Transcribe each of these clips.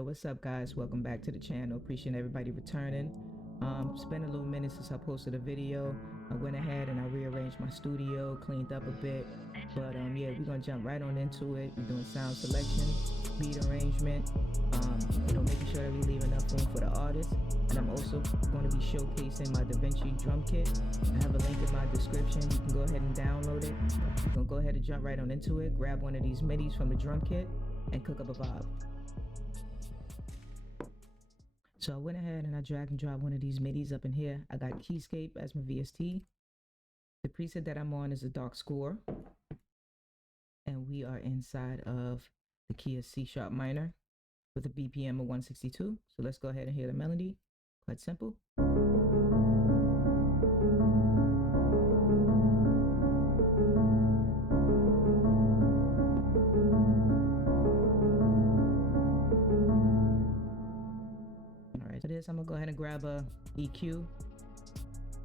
Yo, what's up, guys? Welcome back to the channel. Appreciate everybody returning. It's been a little minute since I posted a video. I went ahead and I rearranged my studio, cleaned up a bit. But yeah, we're gonna jump right on into it. We're doing sound selection, beat arrangement, making sure that we leave enough room for the artist. And I'm also going to be showcasing my DaVinci drum kit. I have a link in my description. You can go ahead and download it. We're gonna go ahead and jump right on into it. Grab one of these midis from the drum kit and cook up a vibe. So I went ahead and I drag and drop one of these midis up in here. I got Keyscape as my VST. The preset that I'm on is a dark score. And we are inside of the key of C# minor with a BPM of 162. So let's go ahead and hear the melody. Quite simple. For this, I'm gonna go ahead and grab a EQ.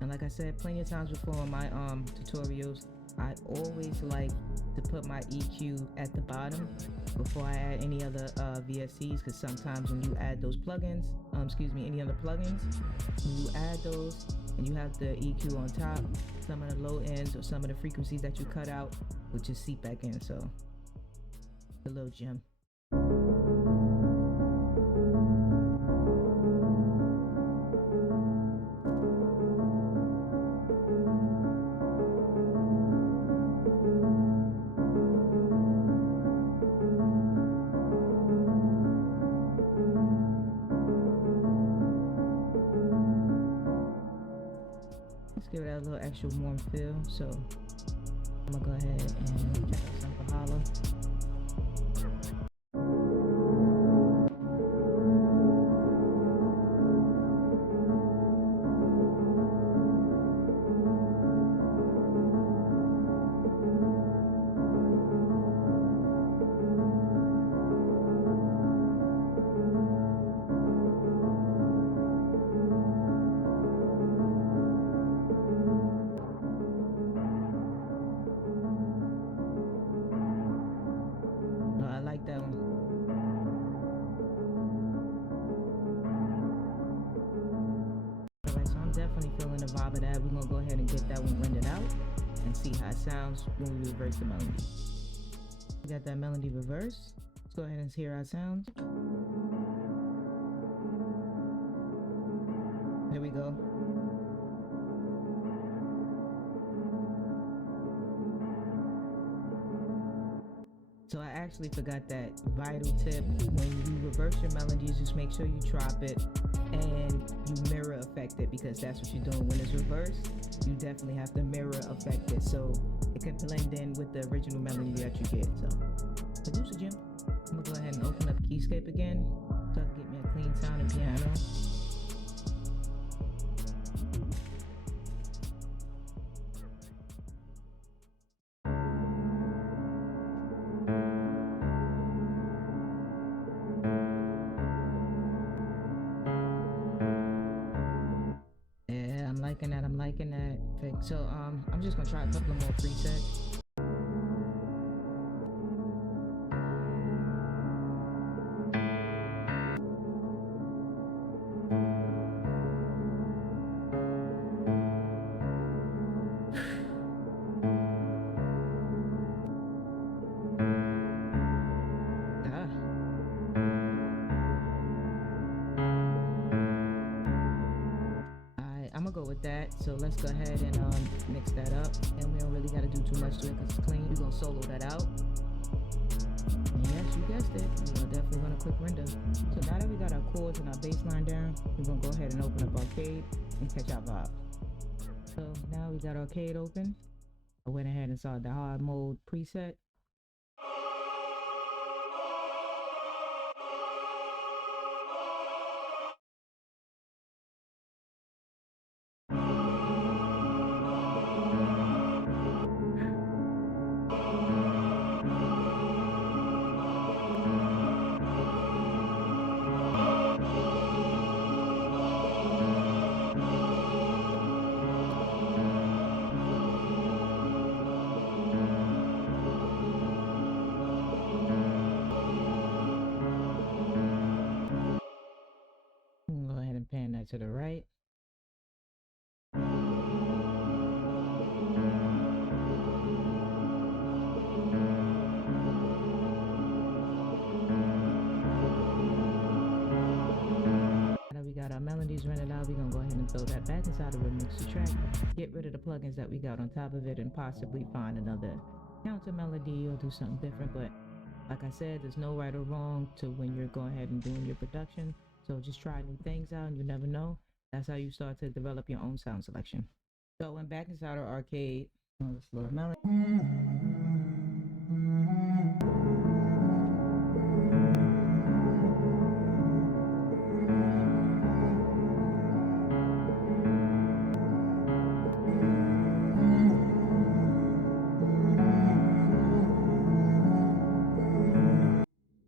And like I said plenty of times before in my tutorials, I always like to put my EQ at the bottom before I add any other VSTs, because sometimes when you add those plugins, any other plugins, when you add those and you have the EQ on top, some of the low ends or some of the frequencies that you cut out will just seep back in. So a little gem. Give it a little extra warm feel, so I'm gonna go ahead and check out some for Holla. That one. Alright, so I'm definitely feeling the vibe of that. We're gonna go ahead and get that one rendered out and see how it sounds when we reverse the melody. We got that melody reversed. Let's go ahead and hear our sounds. There we go. So I actually forgot that vital tip. When you reverse your melodies, just make sure you drop it and you mirror effect it, because that's what you're doing when it's reversed. You definitely have to mirror effect it so it can blend in with the original melody that you get. So producer Jim, I'm gonna go ahead and open up Keyscape again so I can get me a clean sounding piano. I'm liking that. So I'm just gonna try a couple of more presets. I'm gonna go with that. So let's go ahead and mix that up. And we don't really gotta do too much to it because it's clean. We're gonna solo that out. And yes, you guessed it. We're definitely gonna quick render. So now that we got our chords and our bass line down, we're gonna go ahead and open up Arcade and catch our vibe. So now we got Arcade open. I went ahead and saw the hard mode preset. Slide to the right. Now we got our melodies rendered out. We're gonna go ahead and throw that back inside of a mixer track. Get rid of the plugins that we got on top of it and possibly find another counter melody or do something different. But like I said, there's no right or wrong to when you're going ahead and doing your production. So just try new things out and you never know. That's how you start to develop your own sound selection. So went back inside our arcade. This little melody.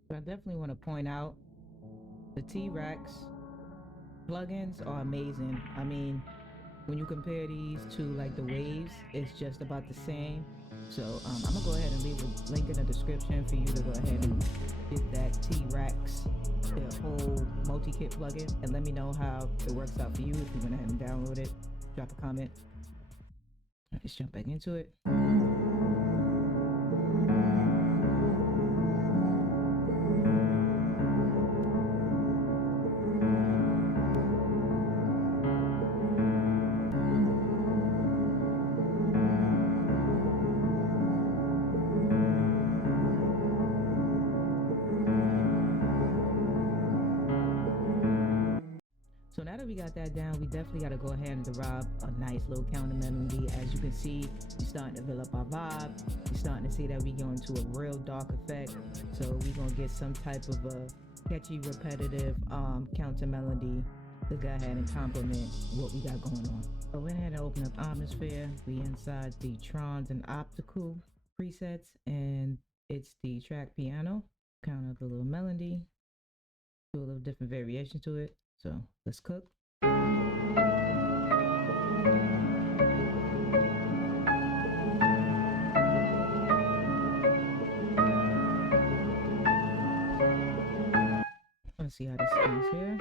So I definitely want to point out the T-Rex plugins are amazing. I mean, when you compare these to like the waves, it's just about the same. So I'm gonna go ahead and leave a link in the description for you to go ahead and get that T-Rex, the whole multi-kit plugin, and let me know how it works out for you. If you went ahead and download it, drop a comment. Let's jump back into it. So now that we got that down, we definitely got to go ahead and derive a nice little counter melody. As you can see, we're starting to develop our vibe. We're starting to see that we go into a real dark effect. So we're going to get some type of a catchy, repetitive counter melody to go ahead and complement what we got going on. So we went ahead and open up Atmosphere. We inside the Trons and Optical presets, and it's the track piano. Count up the little melody, do a little different variation to it. So let's cook. Let's see how this sounds here.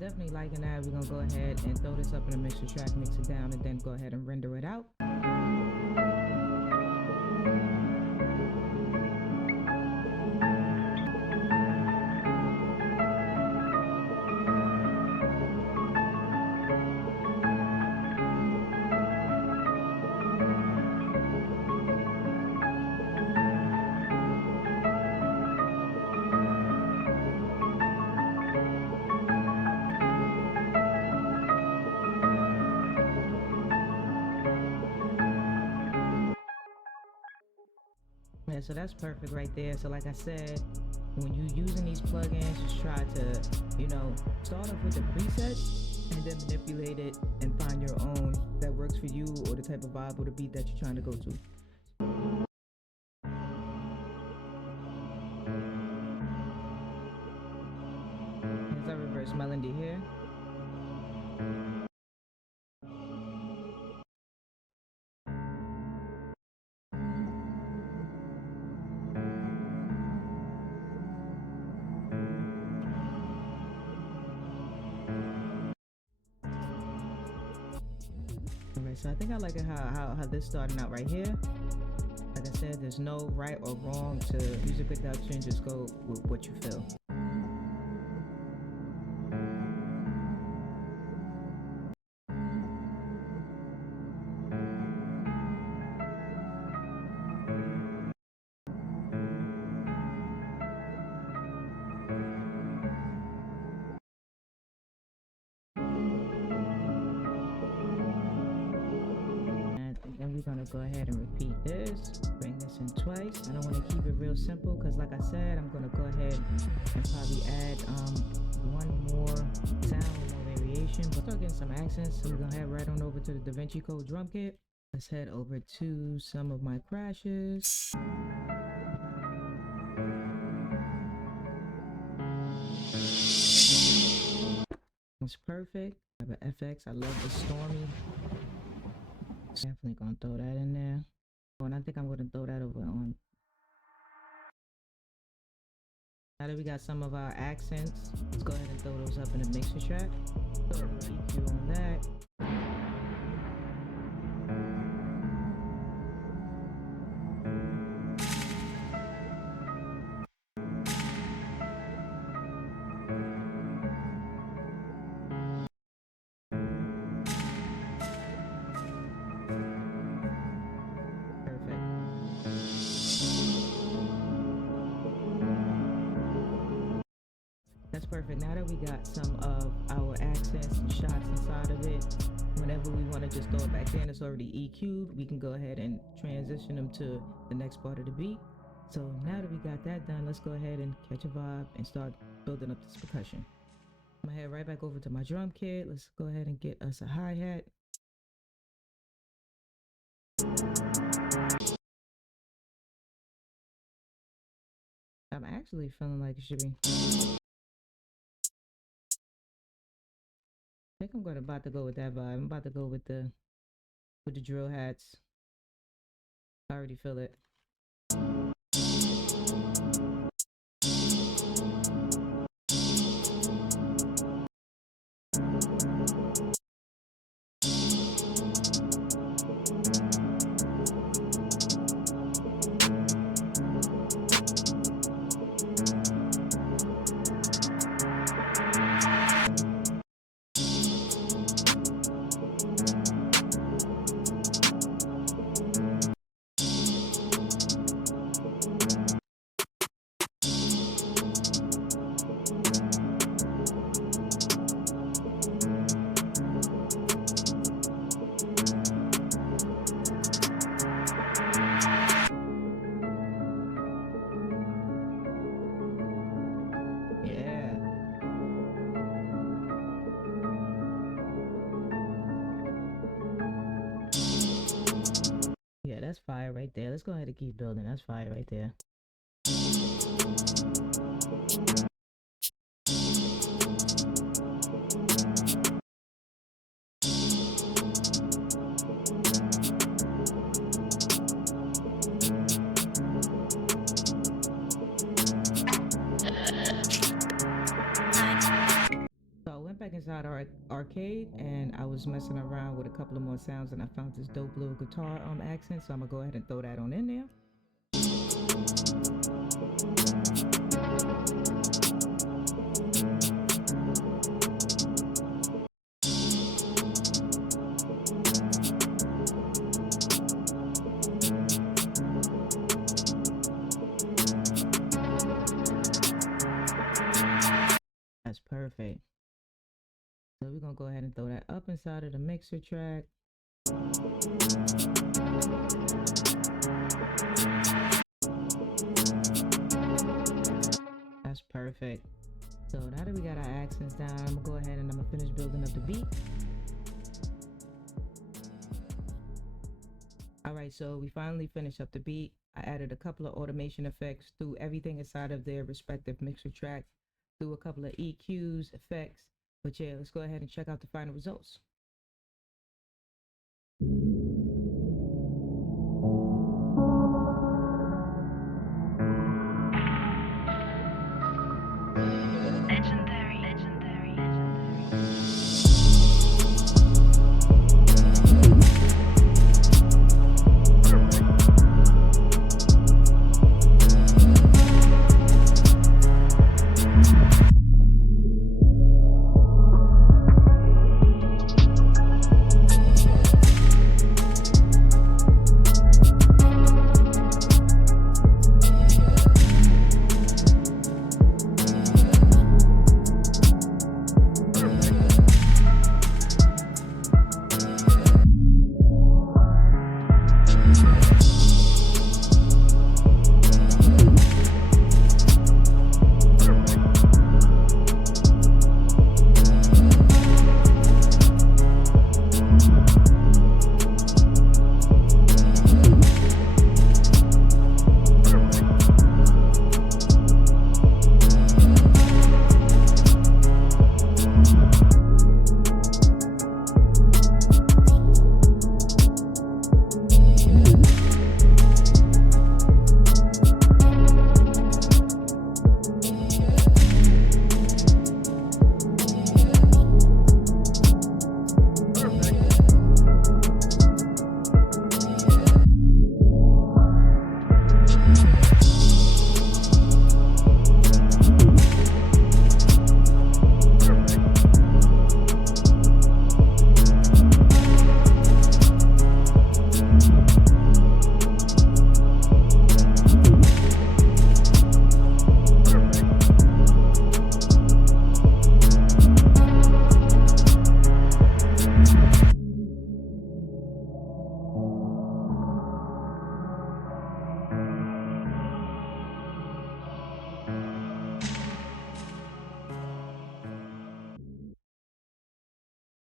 Definitely liking that. We're gonna go ahead and throw this up in a mixer track, mix it down, and then go ahead and render it out. Yeah, so that's perfect right there. So like I said, when you're using these plugins, just try to, start off with the presets and then manipulate it and find your own that works for you or the type of vibe or the beat that you're trying to go to. Here's our reverse melody here. So I think I like it how this starting out right here. Like I said, there's no right or wrong to music production. Just go with what you feel. We're gonna go ahead and repeat this, bring this in twice. I don't want to keep it real simple because like I said, I'm gonna go ahead and probably add one more sound, more variation, but start getting some accents. So we're gonna head right on over to the DaVinci Code drum kit. Let's head over to some of my crashes. That's perfect. Grab an FX. I love the Stormy. Definitely gonna throw that in there. Oh, and I think I'm gonna throw that over on. Now that we got some of our accents, let's go ahead and throw those up in the mixer track. Throw an EQ on that. That's perfect. Now that we got some of our accents and shots inside of it, whenever we want to just throw it back in, it's already EQ'd. We can go ahead and transition them to the next part of the beat. So now that we got that done, let's go ahead and catch a vibe and start building up this percussion. I'm gonna head right back over to my drum kit. Let's go ahead and get us a hi-hat. I'm actually feeling like it should be. I think I'm about to go with that vibe. I'm about to go with the drill hats. I already feel it. Yeah, that's fire right there. Let's go ahead and keep building. That's fire right there. Inside our arcade, and I was messing around with a couple of more sounds, and I found this dope little guitar accent, so I'm gonna go ahead and throw that on in there. That's perfect. So we're gonna go ahead and throw that up inside of the mixer track. That's perfect. So now that we got our accents down, I'm gonna go ahead and I'm gonna finish building up the beat. Alright, so we finally finished up the beat. I added a couple of automation effects, threw everything inside of their respective mixer track, threw a couple of EQs, effects. But yeah, let's go ahead and check out the final results.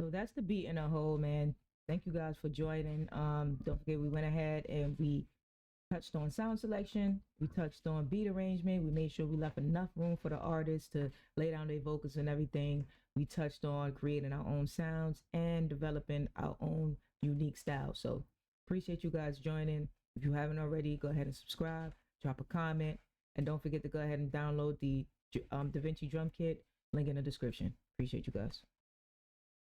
So that's the beat in a whole, man. Thank you guys for joining. Don't forget we went ahead and we touched on sound selection. We touched on beat arrangement. We made sure we left enough room for the artists to lay down their vocals and everything. We touched on creating our own sounds and developing our own unique style. So appreciate you guys joining. If you haven't already, go ahead and subscribe, drop a comment, and don't forget to go ahead and download the DaVinci Drum Kit. Link in the description. Appreciate you guys.